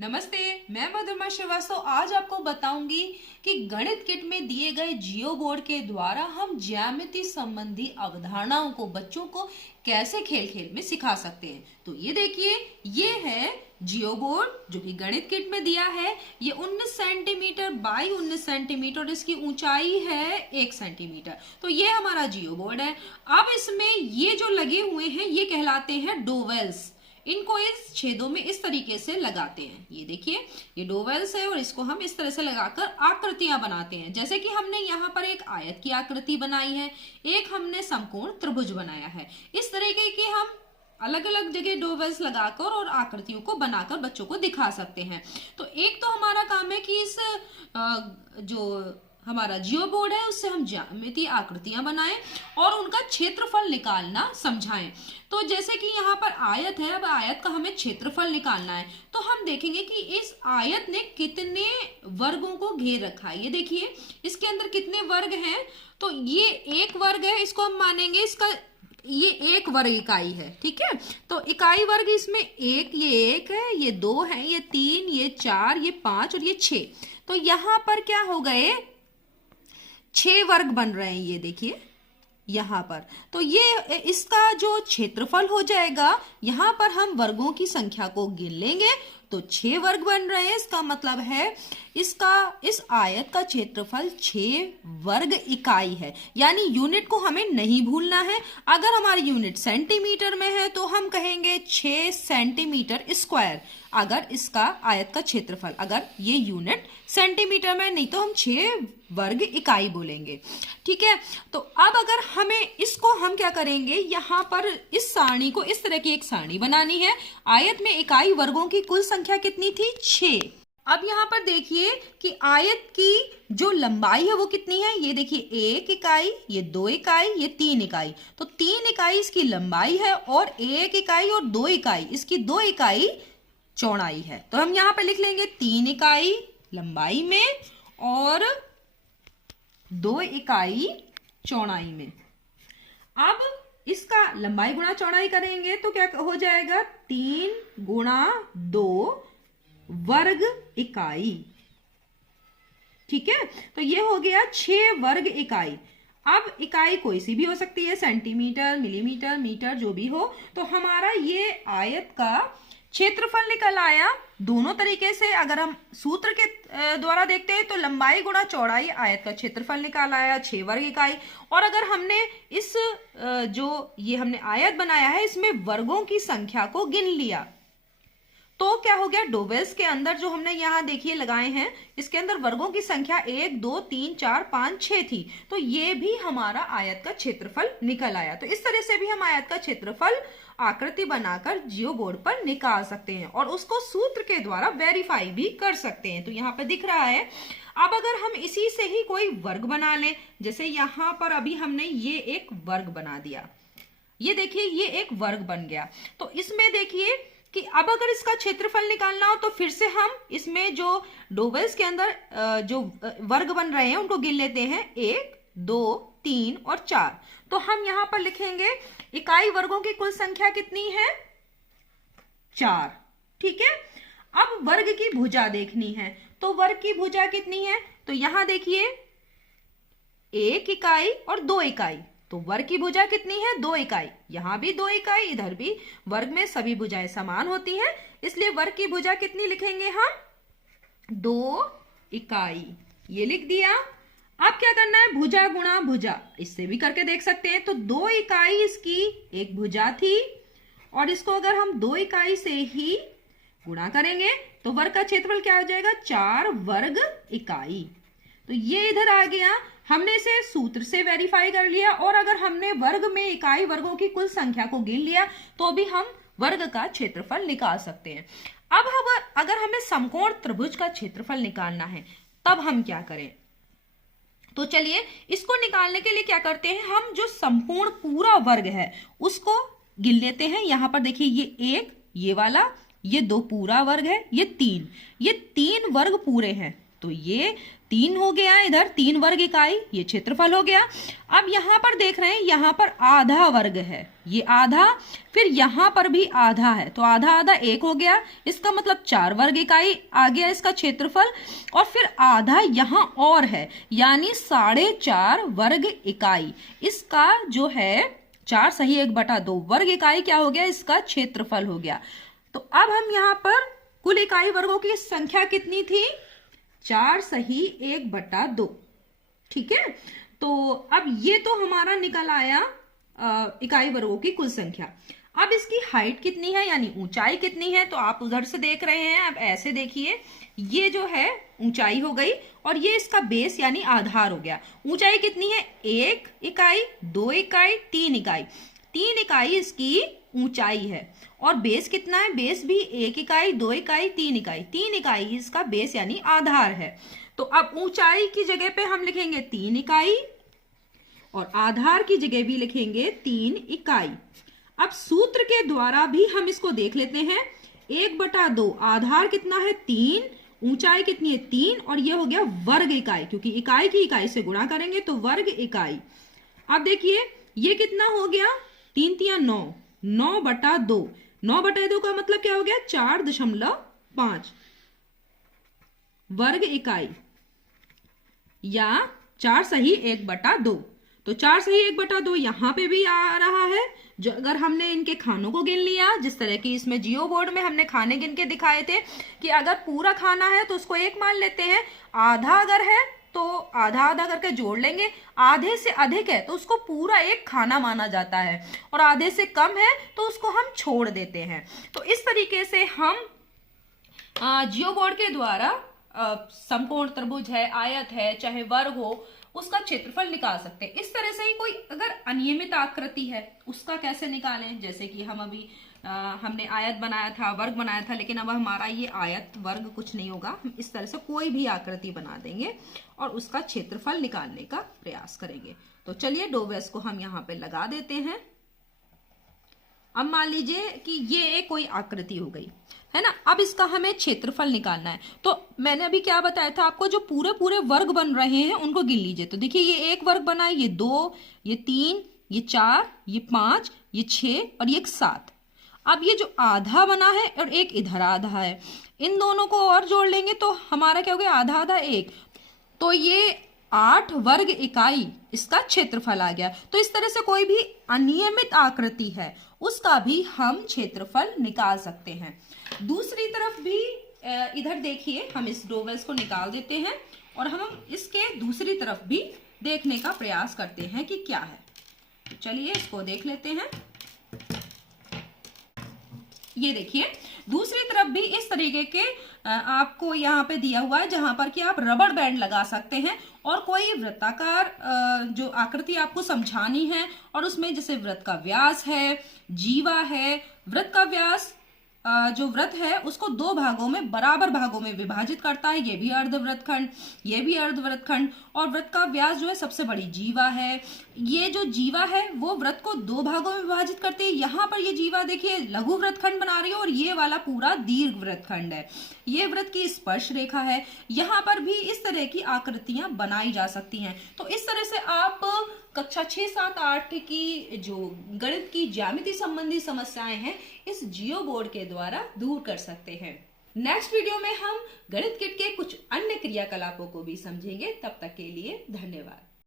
नमस्ते, मैं मधुरमा श्रीवास्तव आज आपको बताऊंगी कि गणित किट में दिए गए जियो बोर्ड के द्वारा हम ज्यामिति संबंधी अवधारणाओं को बच्चों को कैसे खेल खेल में सिखा सकते हैं। तो ये देखिए, ये है जियो बोर्ड जो कि गणित किट में दिया है। ये 19 सेंटीमीटर बाई 19 सेंटीमीटर और इसकी ऊंचाई है 1 सेंटीमीटर। तो ये हमारा जियो बोर्ड है। अब इसमें ये जो लगे हुए हैं ये कहलाते हैं डोवेल्स। इनको इस छेदों में इस तरीके से लगाते हैं। ये देखिए, ये डोवेल्स है और इसको हम इस तरह से लगाकर आकृतियां बनाते हैं। जैसे कि हमने यहाँ पर एक आयत की आकृति बनाई है, एक हमने समकोण त्रिभुज बनाया है। इस तरीके की हम अलग अलग जगह डोवेल्स लगाकर और आकृतियों को बनाकर बच्चों को दिखा सकते हैं। तो एक तो हमारा काम है कि इस जो हमारा जियो बोर्ड है उससे हम ज्यामितीय आकृतियां बनाएं और उनका क्षेत्रफल निकालना समझाएं। तो जैसे कि यहाँ पर आयत है, अब आयत का हमें क्षेत्रफल निकालना है। तो हम देखेंगे कि इस आयत ने कितने वर्गों को घेर रखा है। ये देखिए, इसके अंदर कितने वर्ग हैं। तो ये एक वर्ग है, इसको हम मानेंगे इसका ये एक वर्ग इकाई है। ठीक है, तो इकाई वर्ग इसमें एक, ये एक है, ये दो है, ये तीन, ये चार, ये पांच और ये 6। तो यहाँ पर क्या हो गए, 6 वर्ग बन रहे हैं। ये देखिए यहां पर, तो ये इसका जो क्षेत्रफल हो जाएगा, यहां पर हम वर्गों की संख्या को गिन लेंगे तो 6 वर्ग बन रहे हैं। इसका मतलब है इसका इस आयत का क्षेत्रफल 6 वर्ग इकाई है। यानी यूनिट को हमें नहीं भूलना है। अगर हमारी यूनिट सेंटीमीटर में है तो हम कहेंगे 6 सेंटीमीटर स्क्वायर। अगर इसका आयत का क्षेत्रफल, अगर ये यूनिट सेंटीमीटर में, नहीं तो हम 6 वर्ग इकाई बोलेंगे। ठीक है, तो अब अगर हमें इसको हम क्या करेंगे, यहाँ पर इस सारणी को इस तरह की एक सारणी बनानी है। आयत में इकाई वर्गों की कुल संख्या कितनी थी, 6। अब यहाँ पर देखिए कि आयत की जो लंबाई है वो कितनी है। ये देखिए, 1 इकाई, ये 2 इकाई, ये 3 इकाई। तो 3 इकाई इसकी लंबाई है और 1 इकाई और 2 इकाई इसकी 2 इकाई चौड़ाई है। तो हम यहाँ पे लिख लेंगे 3 इकाई लंबाई में और 2 इकाई चौड़ाई में। अब इसका लंबाई गुणा चौड़ाई करेंगे तो क्या हो जाएगा, 3 गुणा 2 वर्ग इकाई। ठीक है, तो ये हो गया 6 वर्ग इकाई। अब इकाई कोई सी भी हो सकती है, सेंटीमीटर, मिलीमीटर, मीटर, जो भी हो। तो हमारा ये आयत का क्षेत्रफल निकल आया दोनों तरीके से। अगर हम सूत्र के द्वारा देखते हैं तो लंबाई गुणा चौड़ाई आयत का क्षेत्रफल निकाल आया 6 वर्ग इकाई। और अगर हमने इस जो ये हमने आयत बनाया है इसमें वर्गों की संख्या को गिन लिया तो क्या हो गया, डोवेल्स के अंदर जो हमने यहाँ देखिए लगाए हैं इसके अंदर वर्गों की संख्या 1 2 3 4 5 6 थी। तो ये भी हमारा आयत का क्षेत्रफल निकल आया। तो इस तरह से भी हम आयत का क्षेत्रफल आकृति बनाकर जियो बोर्ड पर निकाल सकते हैं और उसको सूत्र के द्वारा वेरीफाई भी कर सकते हैं। तो यहाँ पे दिख रहा है। अब अगर हम इसी से ही कोई वर्ग बना लें, जैसे यहाँ पर अभी हमने ये एक वर्ग बना दिया, ये देखिए ये एक वर्ग बन गया। तो इसमें देखिए कि अब अगर इसका क्षेत्रफल निकालना हो तो फिर से हम इसमें जो डोवेल्स के अंदर जो वर्ग बन रहे हैं उनको गिन लेते हैं, 1 2 3 और 4। तो हम यहां पर लिखेंगे इकाई वर्गों की कुल संख्या कितनी है, 4। ठीक है, अब वर्ग की भुजा देखनी है। तो वर्ग की भुजा कितनी है, तो यहां देखिए 1 इकाई और 2 इकाई। तो वर्ग की भुजा कितनी है, 2 इकाई। यहां भी 2 इकाई, इधर भी। वर्ग में सभी भुजाएं समान होती हैं, इसलिए वर्ग की भुजा कितनी लिखेंगे हम, 2 इकाई। ये लिख दिया। अब क्या करना है, भुजा गुणा भुजा, इससे भी करके देख सकते हैं। तो 2 इकाई इसकी एक भुजा थी और इसको अगर हम 2 इकाई से ही गुणा करेंगे तो वर्ग का क्षेत्रफल क्या हो जाएगा, 4 वर्ग इकाई। तो ये इधर आ गया। हमने इसे सूत्र से वेरीफाई कर लिया और अगर हमने वर्ग में इकाई वर्गों की कुल संख्या को गिन लिया तो भी हम वर्ग का क्षेत्रफल निकाल सकते हैं। अब अगर हमें समकोण त्रिभुज का क्षेत्रफल निकालना है तब हम क्या करें, तो चलिए इसको निकालने के लिए क्या करते हैं, हम जो संपूर्ण पूरा वर्ग है उसको गिन लेते हैं। यहां पर देखिए ये 1, ये वाला, ये 2 पूरा वर्ग है, ये 3 वर्ग पूरे हैं। तो ये 3 हो गया, इधर 3 वर्ग इकाई, ये क्षेत्रफल हो गया। अब यहां पर देख रहे हैं, यहां पर आधा वर्ग है, ये आधा, फिर यहां पर भी आधा है, तो आधा आधा 1 हो गया, इसका मतलब 4 वर्ग इकाई आ गया इसका क्षेत्रफल। और फिर आधा यहां और है, यानी 4.5 वर्ग इकाई, इसका जो है 4 सही 1/2 वर्ग इकाई क्या हो गया, इसका क्षेत्रफल हो गया। तो अब हम यहाँ पर कुल इकाई वर्गों की संख्या कितनी थी, 4 सही 1/2। ठीक है, तो अब ये तो हमारा निकल आया इकाई वर्गों की कुल संख्या। अब इसकी हाइट कितनी है, यानी ऊंचाई कितनी है, तो आप उधर से देख रहे हैं, अब ऐसे देखिए, ये जो है ऊंचाई हो गई और ये इसका बेस यानी आधार हो गया। ऊंचाई कितनी है, 1 इकाई, 2 इकाई, 3 इकाई, 3 इकाई इसकी ऊंचाई है। और बेस कितना है, बेस भी 1 इकाई, 2 इकाई, 3 इकाई, 3 इकाई इसका बेस यानी आधार है। तो अब ऊंचाई की जगह पे हम लिखेंगे 3 इकाई और आधार की जगह भी लिखेंगे 3 इकाई। अब सूत्र के द्वारा भी हम इसको देख लेते हैं, 1/2, आधार कितना है 3, ऊंचाई कितनी है 3, और ये हो गया वर्ग इकाई, क्योंकि इकाई की इकाई से गुणा करेंगे तो वर्ग इकाई। अब देखिए ये कितना हो गया, 3 3 9, 9/2, 9/2 का मतलब क्या हो गया, 4.5 वर्ग इकाई, या 4 सही 1/2। तो 4 सही 1/2 यहां पे भी आ रहा है। जो अगर हमने इनके खानों को गिन लिया, जिस तरह की इसमें जियो बोर्ड में हमने खाने गिन के दिखाए थे कि अगर पूरा खाना है तो उसको 1 मान लेते हैं, आधा अगर है तो आधा आधा करके जोड़ लेंगे, आधे से अधिक है तो उसको पूरा 1 खाना माना जाता है, और आधे से कम है तो उसको हम छोड़ देते हैं। तो इस तरीके से हम जियो बोर्ड के द्वारा समकोण त्रिभुज है, आयत है, चाहे वर्ग हो, उसका क्षेत्रफल निकाल सकते हैं। इस तरह से ही कोई अगर अनियमित आकृति है उसका कैसे निकालें, जैसे कि हम अभी हमने आयत बनाया था, वर्ग बनाया था, लेकिन अब हमारा ये आयत वर्ग कुछ नहीं होगा, हम इस तरह से कोई भी आकृति बना देंगे और उसका क्षेत्रफल निकालने का प्रयास करेंगे। तो चलिए डोवेस को हम यहाँ पे लगा देते हैं। अब मान लीजिए कि ये कोई आकृति हो गई है ना, अब इसका हमें क्षेत्रफल निकालना है। तो मैंने अभी क्या बताया था आपको, जो पूरे पूरे वर्ग बन रहे हैं उनको गिन लीजिए। तो देखिए ये 1 वर्ग बना है, ये 2, ये 3, ये 4, ये 5, ये 6 और ये 7। अब ये जो आधा बना है और एक इधर आधा है, इन दोनों को और जोड़ लेंगे तो हमारा क्या हो गया, आधा आधा 1, तो ये 8 वर्ग इकाई इसका क्षेत्रफल आ गया। तो इस तरह से कोई भी अनियमित आकृति है उसका भी हम क्षेत्रफल निकाल सकते हैं। दूसरी तरफ भी इधर देखिए, हम इस डोवेल्स को निकाल देते हैं और हम इसके दूसरी तरफ भी देखने का प्रयास करते हैं कि क्या है। तो चलिए इसको देख लेते हैं। ये देखिए दूसरी तरफ भी इस तरीके के आपको यहाँ पे दिया हुआ है, जहां पर कि आप रबड़ बैंड लगा सकते हैं और कोई वृत्ताकार जो आकृति आपको समझानी है, और उसमें जैसे वृत्त का व्यास है, जीवा है, वृत्त का व्यास जो वृत्त है उसको 2 भागों में बराबर भागों में विभाजित करता है, ये भी अर्धवृत्तखंड, ये भी अर्धवृत्तखंड, और वृत्त का व्यास जो है सबसे बड़ी जीवा है। ये जो जीवा है वो वृत्त को 2 भागों में विभाजित करती है। यहाँ पर ये जीवा देखिए लघु वृत्तखंड बना रही है, और ये वाला पूरा दीर्घ वृत्तखंड है। ये वृत्त की स्पर्श रेखा है। यहाँ पर भी इस तरह की आकृतियां बनाई जा सकती हैं। तो इस तरह से आप कक्षा 6, 7, 8 की जो गणित की ज्यामिति संबंधी समस्याएं हैं इस जियो बोर्ड के द्वारा दूर कर सकते हैं। नेक्स्ट वीडियो में हम गणित किट के कुछ अन्य क्रियाकलापों को भी समझेंगे। तब तक के लिए धन्यवाद।